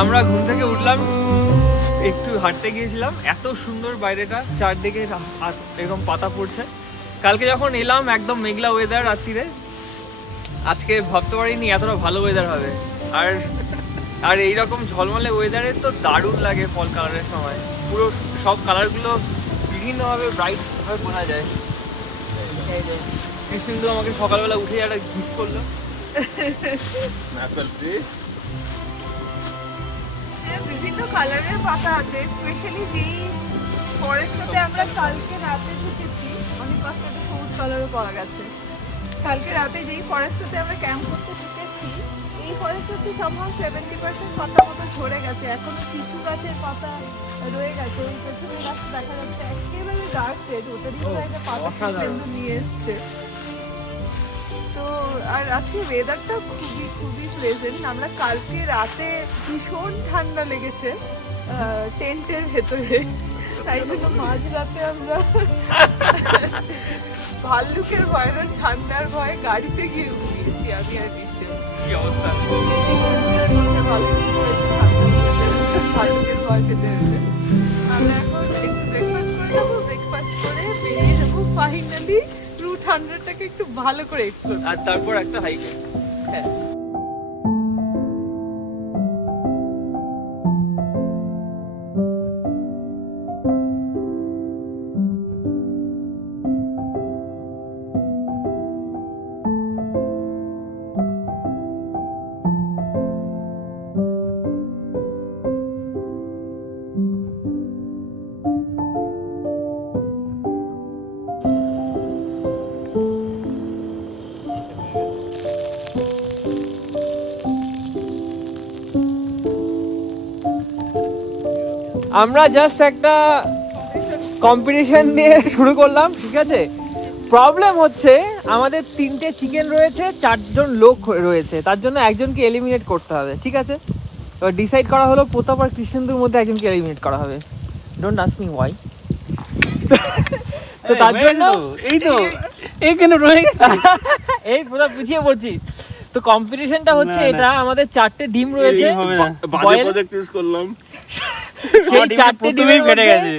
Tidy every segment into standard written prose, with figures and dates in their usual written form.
আমরা ঘুম থেকে উঠলাম, একটু হাঁটতে গিয়েছিলাম, এত সুন্দর বাইরেটা, চারদিকে এরকম পাতা পড়ছে। কালকে যখন এলাম একদম মেঘলা ওয়েদার রাত্রিরে, আজকে ভাবতে পারিনি এতটা ভালো ওয়েদার হবে। আর আর এইরকম ঝলমলে ওয়েদারে তো দারুণ লাগে ফল কালারের সময়, পুরো সব কালারগুলো বিভিন্নভাবে ব্রাইট ভাবে বোঝা যায়। কৃষ্ণেন্দু আমাকে সকালবেলা উঠে একটা গিফট করলো। বিভিন্ন কালারের পাতা আছে, স্পেশালি যেই ফরেস্টটাতে আমরা কালকে রাতে ঢুকেছি, অনেক পাতাটা সবুজ কালারও পাওয়া গেছে। কালকে রাতে যেই ফরেস্টটাতে আমরা ক্যাম্প করতে ঢুকেছি, এই ফরেস্টটাতে সামহাও 70% পাতা মতো ঝরে গেছে, এখনো কিছু গাছের পাতা রয়ে গেছে। ওই পেছনে গাছটা দেখা যাচ্ছে একেবারে ডার্ক রেড, ওটারই একটা পাতা কৃষ্ণেন্দু নিয়ে এসছে। তো আর আজকে ওয়েদারটা খুবই খুবই প্লেজেন্ট। আমরা কালকে রাতে ভীষণ ঠান্ডা লেগেছে টেন্টের ভেতরে, তাই জন্য মাঝরাতে আমরা ভাল্লুকের ভয় না ঠান্ডার ভয়ে গাড়িতে গিয়ে ঘুমিয়েছি আমি আর বিশ্ব। কি অবস্থা! ভাল্লুকের ভয় পেতে হয়েছে। আমরা এখন একটু ব্রেকফাস্ট করে যাবো, ব্রেকফাস্ট করে বেরিয়ে যাবো ফাইনালি রুট 100টাকে একটু ভালো করে এক্সপ্লোর, আর তারপর একটা হাইকে। হ্যাঁ। আমরা জাস্ট একটা কম্পিটিশন নিয়ে শুরু করলাম, ঠিক আছে? প্রবলেম হচ্ছে আমাদের 3টে চিকেন রয়েছে, 4জন লোক রয়েছে, তার জন্য একজনকে এলিমিনেট করতে হবে, ঠিক আছে? এবার ডিসাইড করা হলো প্রতাপ আর কৃষ্ণেন্দুর মধ্যে একজনকে এলিমিনেট করা হবে। Don't ask me why. তো তার জন্য এই তো এইখানে রয়ে গেছে। এই প্রতাপ পিছিয়ে পড়ছিস। তো কম্পিটিশনটা হচ্ছে এটা, আমাদের 4টে ডিম রয়েছে, বাজে প্রজেক্ট ইউজ করলাম, সেই 4টে ডিমই ফেটে গেছে।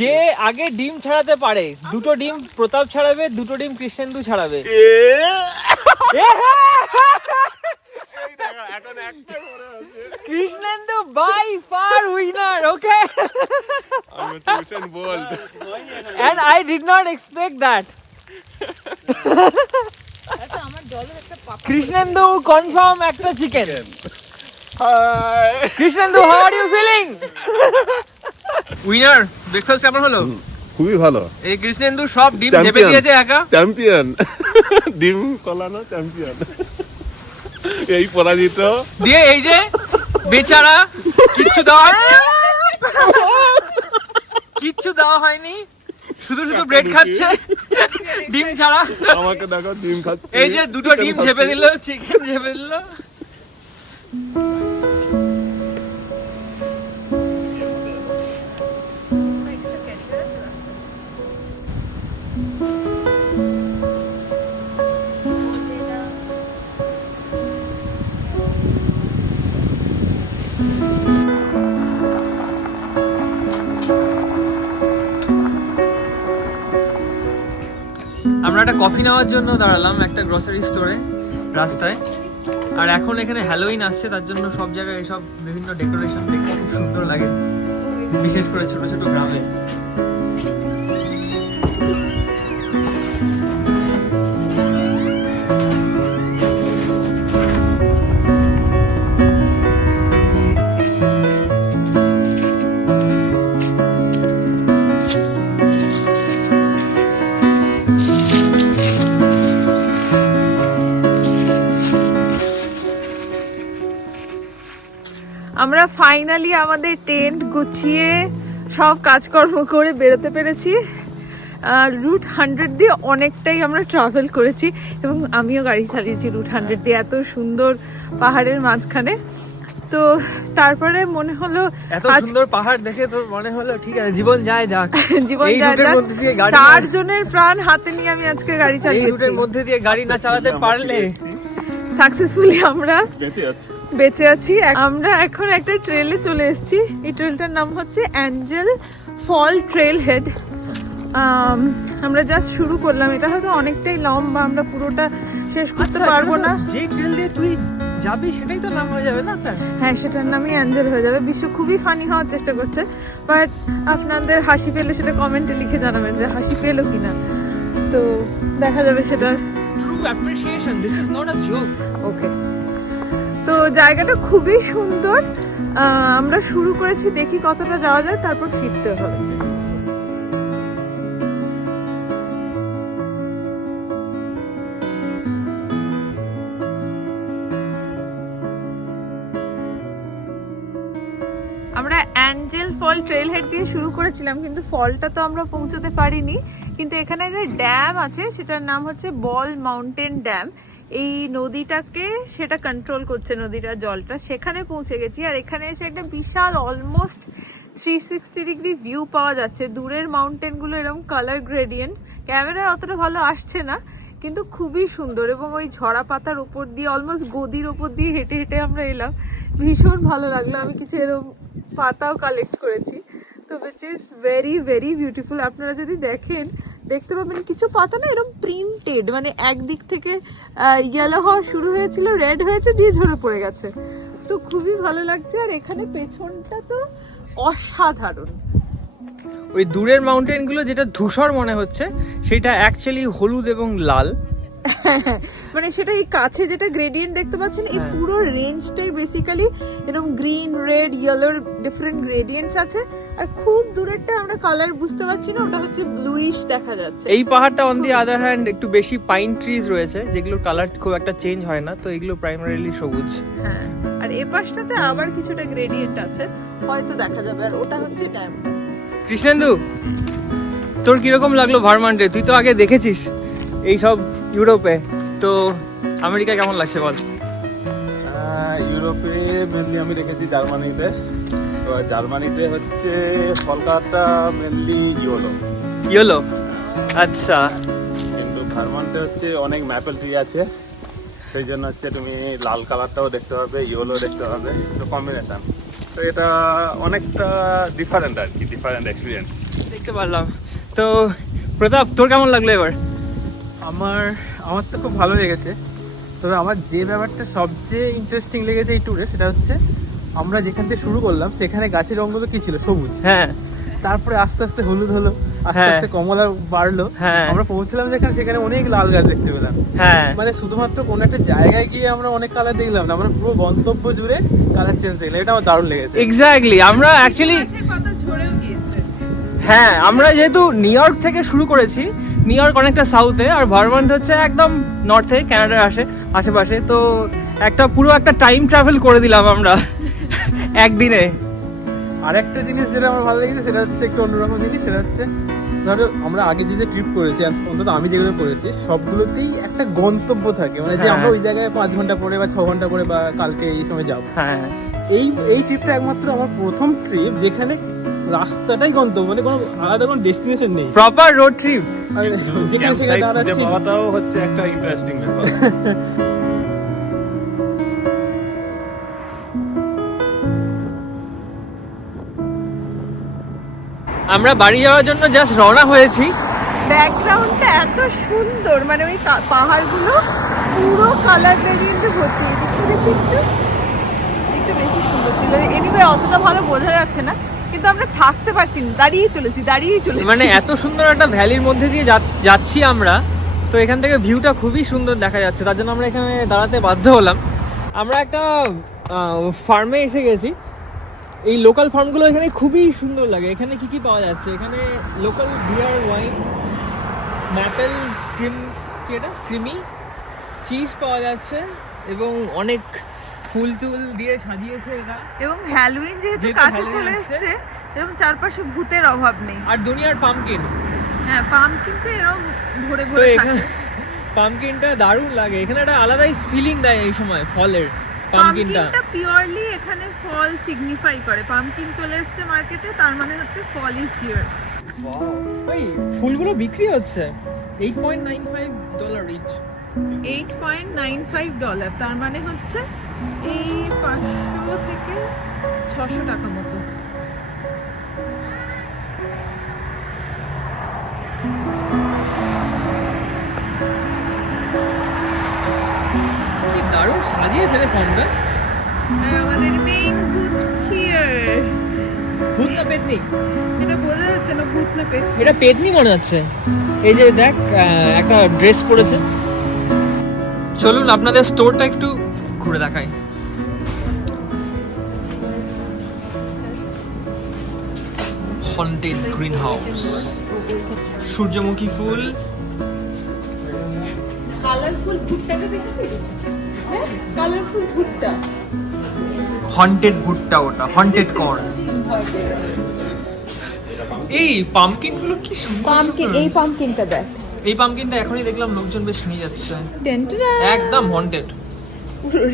যে আগে ডিম ছাড়াতে পারে, 2টো ডিম প্রতাপ ছাড়াবে, 2টো ডিম কৃষ্ণেন্দু ছাড়াবে। Krishnendu by far winner, okay? And I did not expect that. Krishnendu confirm একটা chicken. Krishnendu, how are you feeling? Winner, breakfast কেমন হলো? খুবই ভালো। এই কৃষ্ণেন্দু সব ডিম ঢেপে দিয়েছে একা। চ্যাম্পিয়ন, ডিম কলানো চ্যাম্পিয়ন, এই পরাজিত। দিয়ে এই যে বেচারা কিচ্ছু দেওয়া হয়নি, শুধু শুধু ব্রেড খাচ্ছে ডিম ছাড়া। আমাকে দেখো ডিম খাচ্ছে, এই যে 2টো ডিম ঝেপে দিল, চিকেন ঝেপে দিল। আমরা একটা কফি নেওয়ার জন্য দাঁড়ালাম একটা গ্রসারি স্টোরে রাস্তায়, আর এখন এখানে হ্যালোইন আসছে, তার জন্য সব জায়গায় এসব বিভিন্ন ডেকোরেশন দেখতে খুব সুন্দর লাগে, বিশেষ করে ছোট ছোট গ্রামে। আমরা ফাইনালি আমাদের টেন্ট গুছিয়ে সব কাজকর্ম করে বেরোতে পেরেছি। রুট 100 দিয়ে অনেকটাই আমরা ট্রাভেল করেছি এবং আমিও গাড়ি চালিয়েছি রুট 100 দিয়ে, এত সুন্দর পাহাড়ের মাঝখানে। তো তারপরে মনে হলো এত সুন্দর পাহাড় দেখে তো মনে হলো ঠিক আছে জীবন যায় যাক, জীবন যায় যাক। 4 জনের প্রাণ হাতে নিয়ে আমি আজকে গাড়ি চালিয়েছি। এই রুটের মধ্যে দিয়ে গাড়ি না চালাতে পারলে সাকসেসফুলি আমরা বেঁচে আছি। আমরা এখন একটা ট্রেলে চলে এসেছি। এই ট্রেলটার নাম হচ্ছে অ্যাঞ্জেল ফল ট্রেল হেড। আমরা জাস্ট শুরু করলাম, এটা হয়তো অনেকটাই লম্বা, আমরা পুরোটা শেষ করতে পারবো না। যে ট্রেল দিয়ে তুই যাবি সেটাই তো নাম হয়ে যাবে না? হ্যাঁ, সেটার নামই অ্যাঞ্জেল হয়ে যাবে। বিশ্ব খুবই ফানি হওয়ার চেষ্টা করছে, বাট আপনাদের হাসি পেলে সেটা কমেন্টে লিখে জানাবেন যে হাসি পেলো কিনা, তো দেখা যাবে সেটা। True appreciation, this is not a joke. Okay, তো জায়গাটা খুবই সুন্দর। আমরা শুরু করেছি, দেখি কতটা যাওয়া যায়, তারপর ফিরতে হবে। আমরা অ্যাঞ্জেল ফল ট্রেল হেড দিয়ে শুরু করেছিলাম, কিন্তু ফলটা তো আমরা পৌঁছতে পারিনি। কিন্তু এখানে একটা ড্যাম আছে, সেটার নাম হচ্ছে বল মাউন্টেন ড্যাম। এই নদীটাকে সেটা কন্ট্রোল করছে, নদীটার জলটা। সেখানে পৌঁছে গেছি, আর এখানে এসে একটা বিশাল অলমোস্ট 360 ডিগ্রি ভিউ পাওয়া যাচ্ছে। দূরের মাউন্টেনগুলো এরকম কালার গ্রেডিয়েন্ট, ক্যামেরায় অতটা ভালো আসছে না, কিন্তু খুবই সুন্দর। এবং ওই ঝরা পাতার উপর দিয়ে, অলমোস্ট গদির উপর দিয়ে হেঁটে হেঁটে আমরা এলাম, ভীষণ ভালো লাগলো। আমি কিছু এরকম পাতাও কালেক্ট করেছি, তো which is very very beautiful. আপনারা যদি দেখতে পাবেন কিছু পাতা না এরকম প্রিন্টেড, মানে একদিক থেকে ইয়েলো হওয়া শুরু হয়েছিল, রেড হয়েছে, দিয়ে ঝরে পড়ে গেছে, তো খুবই ভালো লাগছে। আর এখানে পেছনটা তো অসাধারণ। ওই দূরের মাউন্টেন গুলো যেটা ধূসর মনে হচ্ছে, সেটা অ্যাকচুয়ালি হলুদ এবং লাল। মানে সেটা এই কাছে যেটা গ্রেডিয়েন্ট দেখতে পাচ্ছেন, এই পুরো রেঞ্জটাই বেসিক্যালি এরকম গ্রিন, রেড, ইয়েলোর ডিফারেন্ট গ্রেডিয়েন্টস আছে। আর খুব দূরেরটা আমরা কালার বুঝতে পারছি না, ওটা হচ্ছে ব্লুইশ দেখা যাচ্ছে। এই পাহাড়টা অন দি আদার হ্যান্ড একটু বেশি পাইন ট্রিজ রয়েছে, যেগুলোর কালার খুব একটা চেঞ্জ হয় না, তো এগুলো প্রাইমারিলি সবুজ। হ্যাঁ, আর এই পাশটাতে আবার কিছুটা গ্রেডিয়েন্ট আছে, হয়তো দেখা যাবে। আর ওটা হচ্ছে ড্যাম। কৃষ্ণেন্দু, তোর কিরকম লাগলো ভারমান্টে? তুই তো আগে দেখেছিস এইসব ইউরোপে, তো আমেরিকা কেমন লাগছে বল? ইউরোপে মেনলি আমি দেখেছি জার্মানিতে। তো জার্মানিতে হচ্ছে কলকাতা মেনলি ইয়েলো। আচ্ছা, কিন্তু ভারমন্টে হচ্ছে অনেক ম্যাপেল ট্রি আছে, সেই জন্য হচ্ছে তুমি লাল কালারটাও দেখতে পাবে, ইয়েলো দেখতে পাবে, তো কম্বিনেশন। তো এটা অনেকটা ডিফারেন্ট আর কি, ডিফারেন্ট এক্সপিরিয়েন্স দেখতে পারলাম। তো প্রতাপ, তোর কেমন লাগলো এবার? আমার তো খুব ভালো লেগেছে। তবে আমার যে ব্যাপারটা সবচেয়ে ইন্টারেস্টিং লেগেছে এই ট্যুরে, সেটা হচ্ছে আমরা যেখান থেকে শুরু করলাম সেখানে গাছের রঙগুলো কি ছিল, সবুজ। হ্যাঁ, তারপরে আস্তে আস্তে হলুদ হলো, আস্তে আস্তে কমলা বাড়লো। হ্যাঁ, আমরা পৌঁছলাম যেখানে, সেখানে অনেক লাল গাছ দেখতে পেলাম। হ্যাঁ, মানে শুধুমাত্র কোনো একটা জায়গায় গিয়ে আমরা অনেক কালার দেখলাম না, আমরা পুরো গন্তব্য জুড়ে কালার চেঞ্জ দেখলাম। এটা আমার দারুণ লেগেছে। এক্স্যাক্টলি। আমরা অ্যাকচুয়ালি, গাছের পাতা ঝরেও গিয়েছে। হ্যাঁ, আমরা যেহেতু নিউ ইয়র্ক থেকে শুরু করেছি, নিউ ইয়র্ক অনেকটা সাউথে, আর ভারমন্ট হচ্ছে একদম নর্থে, কানাডার আশেপাশে, তো পুরো একটা টাইম ট্রাভেল করে দিলাম আমরা একদিনে। আর একটা জিনিস যেটা আমার ভালো লেগেছে, সেটা হচ্ছে একটু অন্যরকম জিনিস। সেটা হচ্ছে ধরো আমরা আগে যে ট্রিপ করেছি, অন্তত আমি যেগুলো করেছি, সবগুলোতেই একটা গন্তব্য থাকে, মানে যে আমরা ওই জায়গায় 5 ঘন্টা পরে বা 6 ঘন্টা পরে বা কালকে এই সময় যাবো। হ্যাঁ, এই ট্রিপটা একমাত্র আমার প্রথম ট্রিপ যেখানে রাস্তাটাই গন্তব্য, মানে কোনো আলাদা কোনো ডেস্টিনেশন নেই, প্রপার রোড ট্রিপ। যেখানে সেখানে দাঁড়াচ্ছি। পাওয়াটাও হচ্ছে একটা ইন্টারেস্টিং ব্যাপার। আমরা বাড়ি যাওয়ার জন্য জাস্ট রওনা হয়েছি। ব্যাকগ্রাউন্ডটা এত সুন্দর, মানে ওই পাহাড়গুলো পুরো কালার গ্রেডিয়েন্টে ভর্তি। এদিকটা দেখি একটু বেশি সুন্দর ছিল। এনিওয়ে অতটা ভালো বোঝা যাচ্ছে না, কিন্তু আমরা থাকতে পারছি না, দাঁড়িয়েই চলেছি। মানে এত সুন্দর একটা ভ্যালির মধ্যে দিয়ে যাচ্ছি আমরা, তো এখান থেকে ভিউটা খুবই সুন্দর দেখা যাচ্ছে, তার জন্য আমরা এখানে দাঁড়াতে বাধ্য হলাম। আমরা একটা ফার্মে এসে গেছি। এই লোকাল ফার্মগুলো এখানে খুবই সুন্দর লাগে। এখানে কি কি পাওয়া যাচ্ছে? এখানে লোকাল বিয়ার, ওয়াইন, ম্যাপেল ক্রিমি চিজ পাওয়া যাচ্ছে, এবং অনেক ফুল টুল দিয়ে সাজিয়েছে এরা। এবং হ্যালোউইন যেহেতু কাছে চলে এসেছে, এবং চারপাশে ভূতের অভাব নেই। আর দুনিয়ার পামকিন, হ্যাঁ, পামকিন তো এরকম ভরে তো ভরে এখানে থাকে। পামকিনটা দারুণ লাগে। এখানে একটা আলাদাই ফিলিং দেয় এই সময় ফলের। পামকিনটা পিওরলি এখানে ফল সিগনিফাই করে। পামকিন চলে এসেছে মার্কেটে, তার মানে হচ্ছে ফল ইজ হিয়ার। ওই ফুলগুলো বিক্রি হচ্ছে $8.95 ইচ। $8.95, তার মানে হচ্ছে এই 500 থেকে 600 টাকা মতো। কি দারুণ সাজিয়েছে রে ফর্মটা। আর আমাদের মেইন বুথ হিয়ার। ভূত না পেতনি? এটা বোঝা যাচ্ছে না ভূত না পেট। এটা পেতনি মনে হচ্ছে। এই যে দেখ একটা ড্রেস পরেছে। চলুন আপনাদের স্টোরটা একটু ঘুরে দেখাই। হন্টেড গ্রিন হাউস, সূর্যমুখী ফুল, কালারফুল ভুট্টাটা দেখেছিস? হ্যাঁ, কালারফুল ভুট্টা। হন্টেড ভুট্টা, ওটা হন্টেড কর্ন। এই পামকিন গুলো কি সুন্দর। পামকিন, এই পামকিনটা দেখ। এই পামকিনটা এখনই দেখলাম লোকজন বেশ নিয়ে যাচ্ছে। টেন্টনা একদম হন্টেড,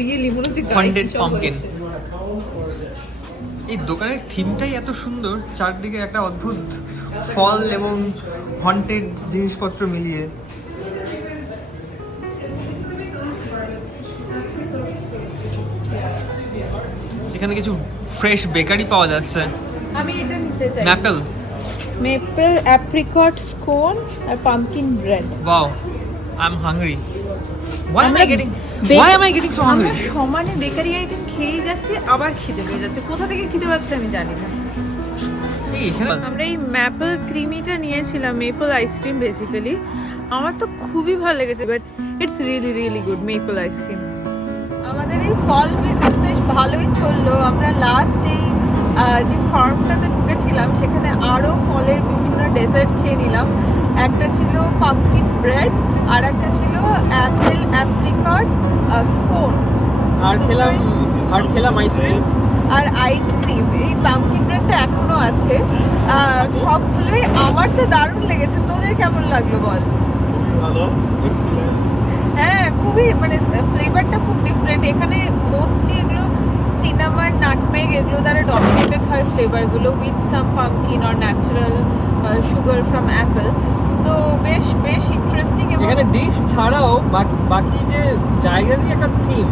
রিয়েলি মনে হচ্ছে হন্টেড পামকিন। এই দোকানের থিমটাই এত সুন্দর, চারদিকে একটা অদ্ভুত ফল এবং হন্টেড জিনিসপত্র মিলিয়ে। এখানে কিছু ফ্রেশ বেকারি পাওয়া যাচ্ছে। আমি এটা নিতে চাই। ম্যাপেল, মেপল অ্যাপ্রিকট স্কোন আর pumpkin bread. Wow, I am hungry. Why am I আমরা getting বে- Why am I getting so hungry? আমরা সমানে বেকারি আইটেম খেয়ে যাচ্ছি, আবার খিদে পেয়ে যাচ্ছে। কোথা থেকে খিদে পাচ্ছে আমি জানি না। এই এখানে আমরা এই ম্যাপল ক্রিমিটা নিয়েছিলাম, মেপল আইসক্রিম বেসিক্যালি। আমার তো খুবই ভালো লেগেছে, but it's really really good maple ice cream. আমাদের এই ফল ভিজিট বেশ ভালোই চললো। আমরা লাস্ট এই যে ফার্মটাতে ঢুকেছিলাম সেখানে আরও ফলের বিভিন্ন ডেজার্ট খেয়ে নিলাম। একটা ছিল পাম্পকিন ব্রেড, আর একটা ছিল অ্যাপেল অ্যাপ্রিকট স্কোন, আর খেলাম আইসক্রিম। আর আইসক্রিম। এই পাম্পকিন ব্রেডটা এখনো আছে। সবগুলোই আমার তো দারুণ লেগেছে। তোদের কেমন লাগলো বল? ভালো, এক্সিলেন্ট। হ্যাঁ, খুবই মানে ফ্লেভারটা খুব ডিফারেন্ট। এখানে মোস্টলি এগুলো সিনামন, নাটমেগ এগুলো দ্বারা ডমিনেটেড হয় ফ্লেভারগুলো, with some pumpkin or natural sugar from apple. তো বেশ বেশ ইন্টারেস্টিং। এবং এখানে ডিশ ছাড়াও বাকি যে জায়গারই একটা থিম,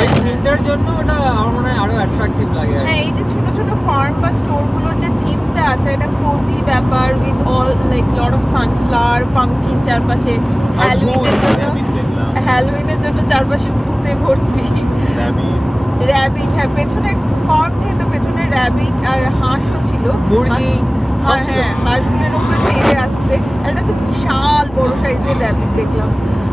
ওই থিমটার জন্য ওটা আমার মনে হয় আরো অ্যাট্রাকটিভ লাগে। হ্যাঁ, এই যে ছোট ছোট ফার্ম বা স্টোরগুলোর যে থিমটা আছে, এটা কোজি ব্যাপার, with all like lot of sunflower, pumpkin চারপাশে, হ্যালোউইনের জন্য চারপাশে ভূতে ভর্তি, র্যাবিট। হ্যাঁ, পেছনে ফার্ম দিয়ে তো পেছনে র্যাবিট আর হাঁসও ছিল, মুরগি। হ্যাঁ, হাঁসগুলোর উপরে তেড়ে আসছে। একটা তো বিশাল বড় সাইজের র্যাবিট দেখলাম।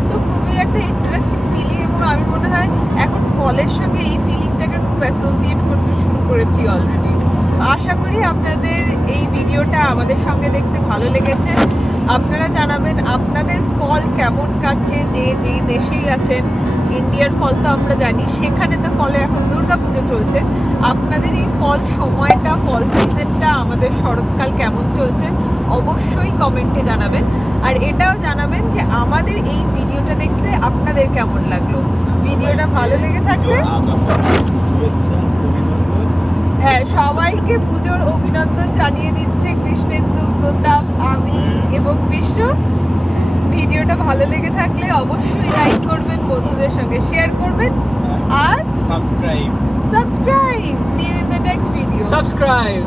তো খুবই একটা ইন্টারেস্টিং ফিলিং, এবং আমি মনে হয় এখন ফলের সঙ্গে এই ফিলিংটাকে খুব অ্যাসোসিয়েট করতে শুরু করেছি অলরেডি। আশা করি আপনাদের এই ভিডিওটা আমাদের সঙ্গে দেখতে ভালো লেগেছে। আপনারা জানাবেন আপনাদের ফল কেমন কাটছে, যে যেই দেশেই আছেন। ইন্ডিয়ার ফল তো আমরা জানি, সেখানে তো ফলে এখন দুর্গাপুজো চলছে। আপনাদের এই ফল সময়টা, ফল সিজনটা, আমাদের শরৎকাল কেমন চলছে অবশ্যই কমেন্টে জানাবেন। আর এটাও জানাবেন যে আমাদের এই ভিডিওটা দেখতে আপনাদের কেমন লাগলো। ভিডিওটা ভালো লেগে থাকলে হ্যাঁ, সবাইকে পুজোর অভিনন্দন জানিয়ে দিচ্ছে কৃষ্ণেন্দু, প্রতাপ, আমি এবং বিশ্ব। ভিডিওটা ভালো লেগে থাকলে অবশ্যই লাইক করবেন, বন্ধুদের সঙ্গে শেয়ার করবেন, আর subscribe. See you in the next video. Subscribe.